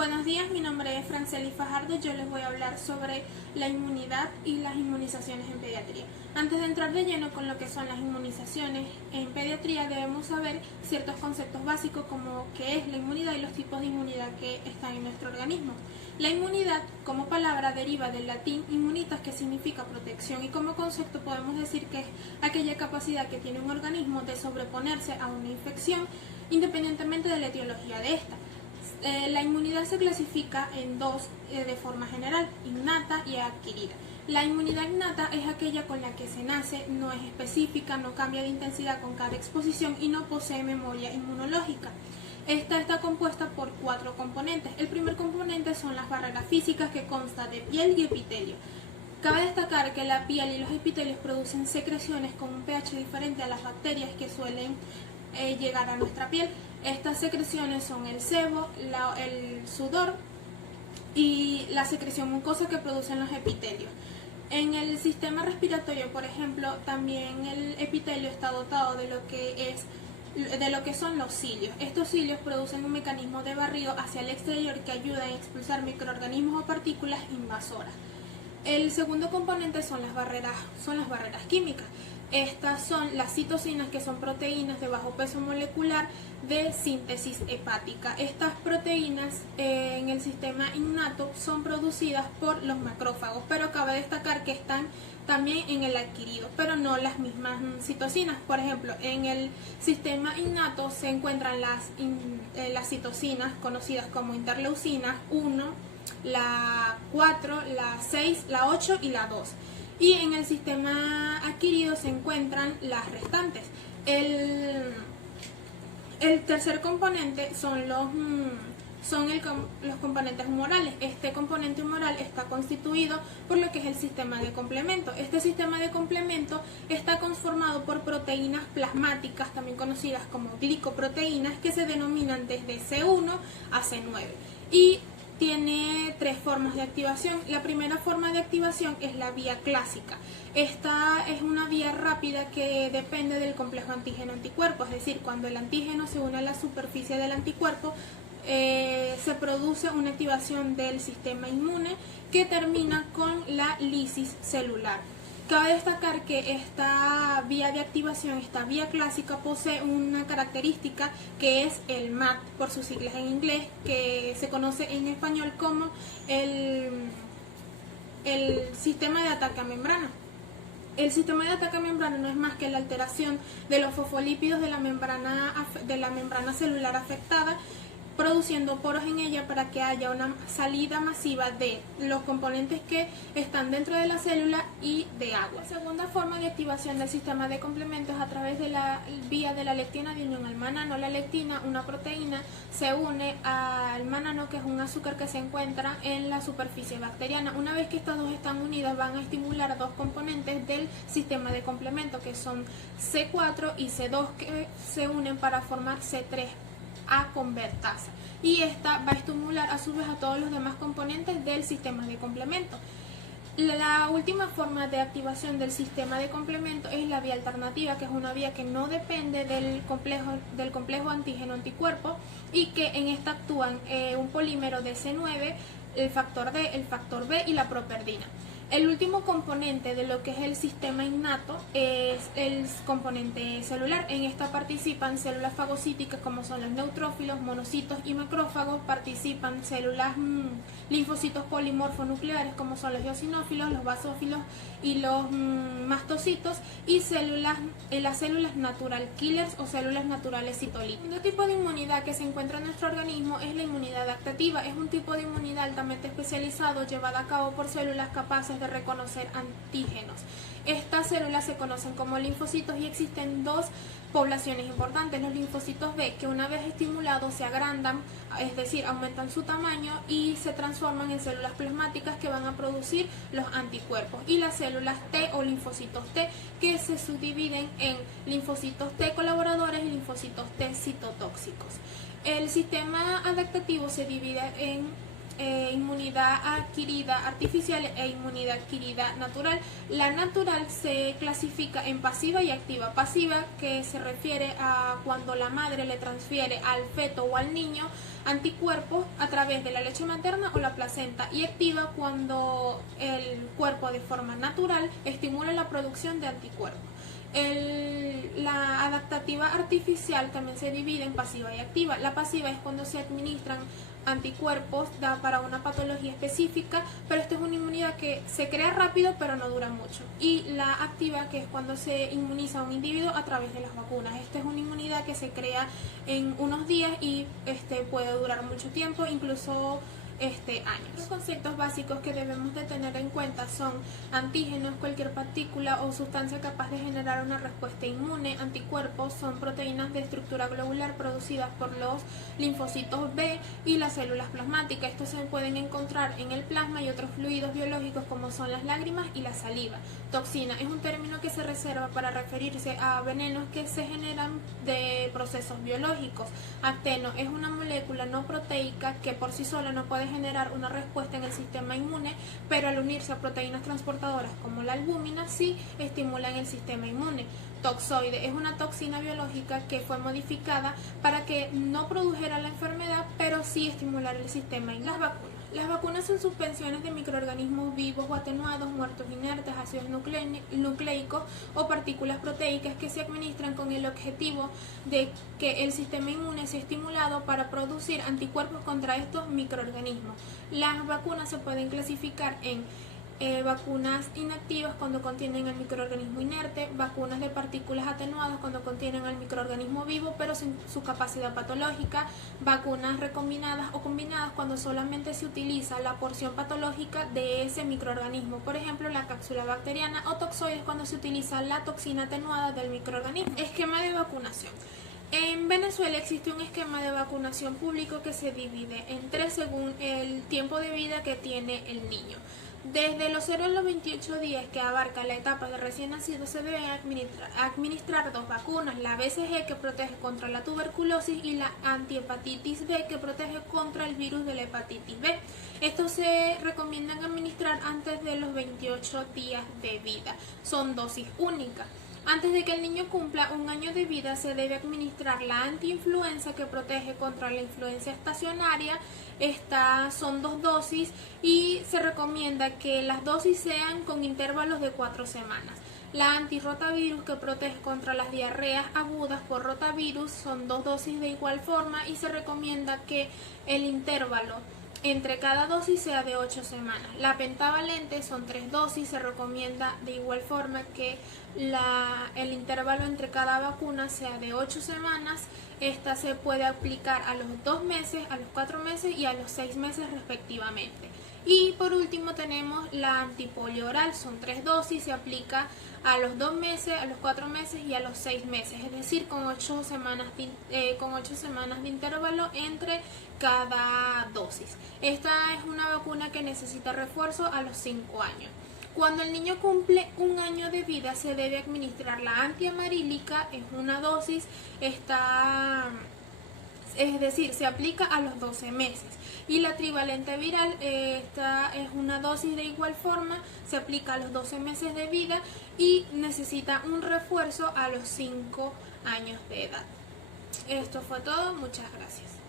Buenos días, mi nombre es Franceli Fajardo. Yo les voy a hablar sobre la inmunidad y las inmunizaciones en pediatría. Antes de entrar de lleno con lo que son las inmunizaciones en pediatría, debemos saber ciertos conceptos básicos como qué es la inmunidad y los tipos de inmunidad que están en nuestro organismo. La inmunidad como palabra deriva del latín immunitas, que significa protección, y como concepto podemos decir que es aquella capacidad que tiene un organismo de sobreponerse a una infección independientemente de la etiología de esta. La inmunidad se clasifica en dos de forma general: innata y adquirida. La inmunidad innata es aquella con la que se nace, no es específica, no cambia de intensidad con cada exposición y no posee memoria inmunológica. Esta está compuesta por 4 componentes. El primer componente son las barreras físicas, que consta de piel y epitelio. Cabe destacar que la piel y los epitelios producen secreciones con un pH diferente a las bacterias que suelen llegar a nuestra piel. Estas secreciones son el sebo, el sudor y la secreción mucosa que producen los epitelios. En el sistema respiratorio, por ejemplo, también el epitelio está dotado de lo que son los cilios. Estos cilios producen un mecanismo de barrido hacia el exterior que ayuda a expulsar microorganismos o partículas invasoras. El segundo componente son las barreras químicas. Estas son las citocinas, que son proteínas de bajo peso molecular de síntesis hepática. Estas proteínas en el sistema innato son producidas por los macrófagos, pero cabe destacar que están también en el adquirido, pero no las mismas citocinas. Por ejemplo, en el sistema innato se encuentran las citocinas conocidas como interleucinas 1, la 4, la 6, la 8 y la 2. Y en el sistema adquirido se encuentran las restantes. El tercer componente son los componentes humorales. Este componente humoral está constituido por lo que es el sistema de complemento. Este sistema de complemento está conformado por proteínas plasmáticas, también conocidas como glicoproteínas, que se denominan desde C1 a C9. Y tiene 3 formas de activación. La primera forma de activación es la vía clásica. Esta es una vía rápida que depende del complejo antígeno-anticuerpo, es decir, cuando el antígeno se une a la superficie del anticuerpo, se produce una activación del sistema inmune que termina con la lisis celular. Cabe destacar que esta vía de activación, esta vía clásica, posee una característica que es el MAT, por sus siglas en inglés, que se conoce en español como el sistema de ataque a membrana. El sistema de ataque a membrana no es más que la alteración de los fosfolípidos de la membrana celular afectada, produciendo poros en ella para que haya una salida masiva de los componentes que están dentro de la célula y de agua. La segunda forma de activación del sistema de complementos es a través de la vía de la lectina de unión al manano. La lectina, una proteína, se une al manano, que es un azúcar que se encuentra en la superficie bacteriana. Una vez que estas dos están unidas, van a estimular a 2 componentes del sistema de complemento, que son C4 y C2, que se unen para formar C3 a convertasa, y esta va a estimular a su vez a todos los demás componentes del sistema de complemento. La última forma de activación del sistema de complemento es la vía alternativa, que es una vía que no depende del complejo antígeno-anticuerpo, y que en esta actúan un polímero de C9, el factor D, el factor B y la properdina. El último componente de lo que es el sistema innato es el componente celular. En esta participan células fagocíticas como son los neutrófilos, monocitos y macrófagos. Participan células linfocitos polimorfonucleares como son los eosinófilos, los basófilos y los mastocitos, y las células natural killers o células naturales citolíticas. El tipo de inmunidad que se encuentra en nuestro organismo es la inmunidad adaptativa. Es un tipo de inmunidad altamente especializado, llevada a cabo por células capaces de reconocer antígenos. Estas células se conocen como linfocitos, y existen 2 poblaciones importantes: los linfocitos B, que una vez estimulados se agrandan, es decir, aumentan su tamaño y se transforman en células plasmáticas que van a producir los anticuerpos, y las células T o linfocitos T, que se subdividen en linfocitos T colaboradores y linfocitos T citotóxicos. El sistema adaptativo se divide en inmunidad adquirida artificial e inmunidad adquirida natural. La natural se clasifica en pasiva y activa. Pasiva, que se refiere a cuando la madre le transfiere al feto o al niño anticuerpos a través de la leche materna o la placenta, y activa cuando el cuerpo de forma natural estimula la producción de anticuerpos. La adaptativa artificial también se divide en pasiva y activa. La pasiva es cuando se administran anticuerpos para una patología específica, pero esta es una inmunidad que se crea rápido pero no dura mucho. Y la activa, que es cuando se inmuniza a un individuo a través de las vacunas. Esta es una inmunidad que se crea en unos días y puede durar mucho tiempo, incluso años. Los conceptos básicos que debemos de tener en cuenta son antígenos, cualquier partícula o sustancia capaz de generar una respuesta inmune. Anticuerpos son proteínas de estructura globular producidas por los linfocitos B y las células plasmáticas. Estos se pueden encontrar en el plasma y otros fluidos biológicos como son las lágrimas y la saliva. Toxina es un término que se reserva para referirse a venenos que se generan de procesos biológicos. Acteno es una molécula no proteica que por sí sola no puede generar una respuesta en el sistema inmune, pero al unirse a proteínas transportadoras como la albúmina sí estimulan el sistema inmune. Toxoide es una toxina biológica que fue modificada para que no produjera la enfermedad, pero sí estimular el sistema inmune. Las vacunas son suspensiones de microorganismos vivos o atenuados, muertos inertes, ácidos nucleicos o partículas proteicas que se administran con el objetivo de que el sistema inmune sea estimulado para producir anticuerpos contra estos microorganismos. Las vacunas se pueden clasificar en vacunas inactivas cuando contienen el microorganismo inerte, vacunas de partículas atenuadas cuando contienen el microorganismo vivo pero sin su capacidad patológica, vacunas recombinadas o combinadas cuando solamente se utiliza la porción patológica de ese microorganismo, por ejemplo la cápsula bacteriana, o toxoides cuando se utiliza la toxina atenuada del microorganismo. Esquema de vacunación. En Venezuela existe un esquema de vacunación público que se divide en 3 según el tiempo de vida que tiene el niño. Desde los 0 a los 28 días, que abarca la etapa de recién nacido, se deben administrar 2 vacunas, la BCG, que protege contra la tuberculosis, y la antihepatitis B, que protege contra el virus de la hepatitis B. Estos se recomiendan administrar antes de los 28 días de vida. Son dosis únicas. Antes de que el niño cumpla 1 año de vida, se debe administrar la antiinfluenza, que protege contra la influenza estacionaria. Estas son 2 dosis y se recomienda que las dosis sean con intervalos de 4 semanas. La antirrotavirus, que protege contra las diarreas agudas por rotavirus, son 2 dosis de igual forma y se recomienda que el intervalo entre cada dosis sea de 8 semanas. La pentavalente son 3 dosis, se recomienda de igual forma que el intervalo entre cada vacuna sea de 8 semanas. Esta se puede aplicar a los 2 meses, a los 4 meses y a los 6 meses respectivamente. Y por último tenemos la antipolio oral, son 3 dosis, se aplica a los 2 meses, a los 4 meses y a los 6 meses, es decir, con 8 semanas de intervalo entre cada dosis. Esta es una vacuna que necesita refuerzo a los 5 años. Cuando el niño cumple 1 año de vida, se debe administrar la antiamarílica, es una dosis, es decir, se aplica a los 12 meses. Y la trivalente viral, esta es una dosis de igual forma, se aplica a los 12 meses de vida y necesita un refuerzo a los 5 años de edad. Esto fue todo, muchas gracias.